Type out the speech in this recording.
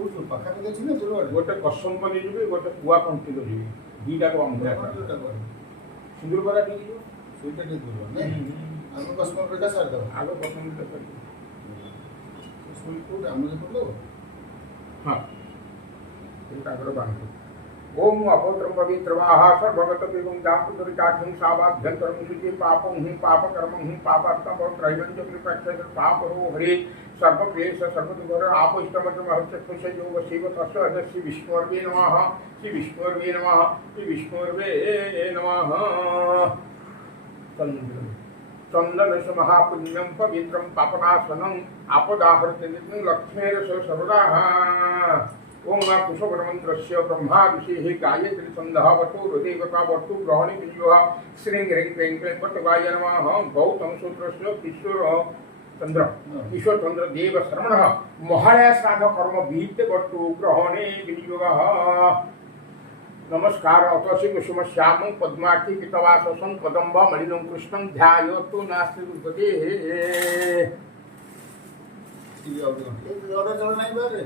କୋଉଠୁ ପାଖାପାଖି ଅଛି ନା ଦୂର ଆଡ଼େ? गोटे कसम्बली जी गोटे कुआ कंटिल जी दीटा को ଯୋଉଟା କୁଆଡ଼େ? सिंदूरपरा टी ସେଇଟା ଟିକେ ଦୂର ନାଇଁ? ଆଗ କସ୍ମୋପଲିଟା ସାରିଦେବା। आगे कसम्बली ଶୁଣି କୋଉଠି ଆମର ପଡ଼ିବ? हाँ ये बांध ओम अपोत्रम पवित्रवाहा सर्वगत विगुण जापुतरिकाख्यं सावाभ्यंतरं शुचि पापं हि पापकर्मं हि पापात्मक त्रैवंच कृपक्षस पापरो हरे सर्वक्लेश सर्वदुःखर आपोष्टमत्रमहत्यक्षुष योग शिव तस्य अदस्य विष्णुर्वे नमः श्री विष्णुर्वे नमः श्री विष्णुर्वे नमः चंदन महापुण्यम पवित्रम पापनाशनम आपदाहृत लक्ष्मीरस सर्वदा ओम कुशवरमंत्रस्य ब्रह्मा ऋषि गायत्री छंदः वटु हृदयवता वटु ग्रहणी विजय श्रीं ह्रीं क्लीं क्लीं पट्टवाय नमः गौतम सूत्रस्य ईश्वर चंद्र देव श्रवणः महालय श्राद्ध कर्म विहित वटु ग्रहणे विनियोगः नमस्कार अतसी कुसुम श्याम पद्माक्षी पितवासं कदम्ब मलिनं कृष्णं ध्यायतु नास्ति दुर्गते ଅର୍ଡ଼ର ଜଣା ନାହିଁ ବାହାରେ?